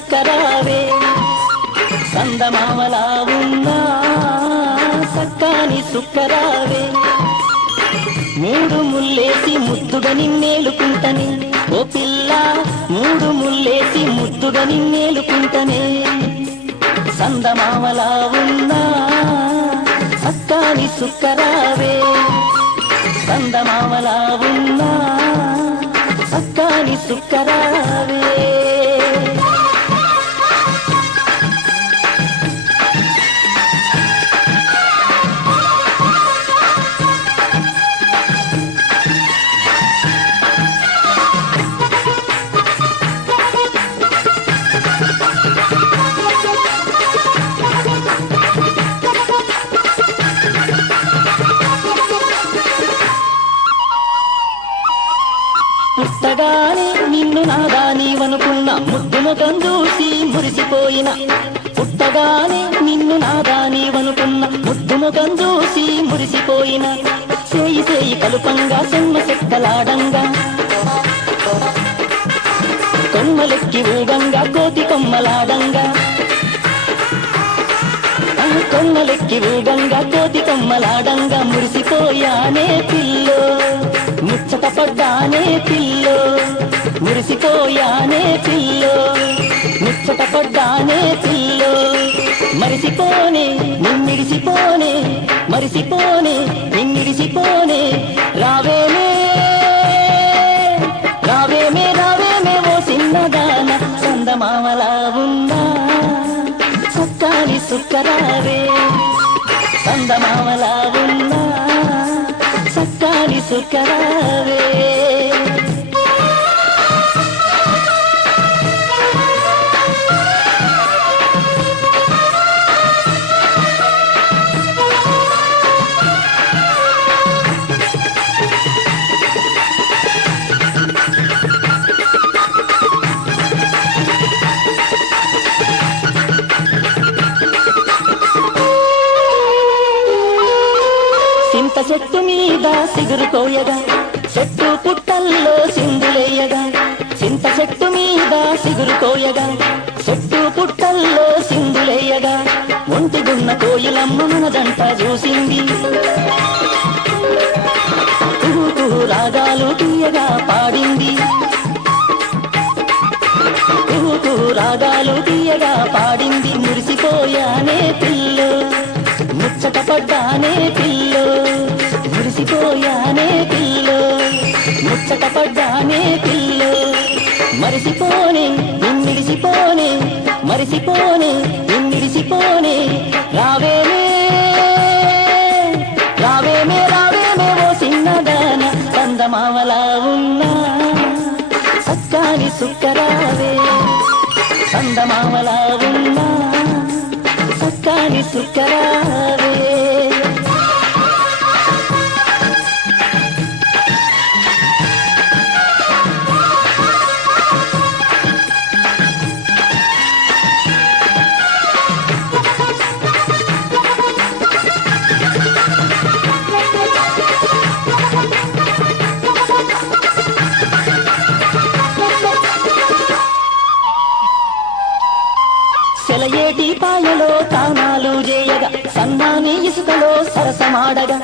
సుక్కరావే సందమామలా ఉన్నా సక్కాని సుక్కరావే మూడు ముల్లేసి ముద్దుగా నిన్నేలుకుంటనే ఓ పిల్ల మూడు ముల్లేసి ముద్దుగా నిన్నేలుకుంటనే సందమామలా ఉన్నా సక్కాని సుక్కరావే సందమామలా ఉన్నా సక్కాని సుక్కరావే పుట్టగానే నిన్ను నాదానీవనుకున్న ముద్దు ముఖం చూసి మురిసిపోయిన పుట్టగానే నిన్ను నాదానీవనుకున్న ముద్దు ముఖం చూసి మురిసిపోయిన చేయి చేయి కలుపంగా సెమ్మ చెక్కలాడంగా కొమ్మలెక్కి ఊగంగా కోతి కొమ్మలాడంగా కొమ్మలెక్కి ఊగంగా కోతి కొమ్మలాడంగా మురిసిపోయానే పిల్లో ముచ్చట పడ్డానే పిల్లో మురిసిపోయానే పిల్లో ముచ్చట పడ్డానే పిల్లో మరిసిపోనే నిన్నిడిసిపోనే మరిసిపోనే నిన్నిడిసిపోనే రావేమే రావేమే రావేమే ఓ చిన్నదాన చందమామలా ఉన్నా సక్కాని సుక్కరావే చందమామలా ఉన్నా సక్కాని సుక్కరావే చింత చెట్టు మీద సిగురు కోయగా చెట్టు పుట్టల్లో సింధులేయగా చింత చెట్టు మీద సిగురు కోయగా చెట్టు పుట్టల్లో సింధులేయగా ఒంటిగున్న కోయిలమ్మ మనదంట చూసింది కుహు రాగాలు తీయగా పాడింది కుహు రాగాలు తీయగా పాడింది మురిసిపోయానే పిల్లో ముచ్చట పడ్డానే పిల్లో మురిసిపోయానే పిల్లో ముచ్చట పడ్డానే పిల్లో మరిసిపోనే నిన్నిడిసిపోనే మరిసిపోనే నిన్నిడిసిపోనే రావేమే రావేమే రావేమే ఓ చిన్నదాన చందమామలా ఉన్నా సక్కాని సుక్కరావే చందమామలా ఉన్నా సక్కాని సుక్కరావే సెలయేటి పాయలో తానాలు చేయగా సన్నాని ఇసుకలో సరసమాడగా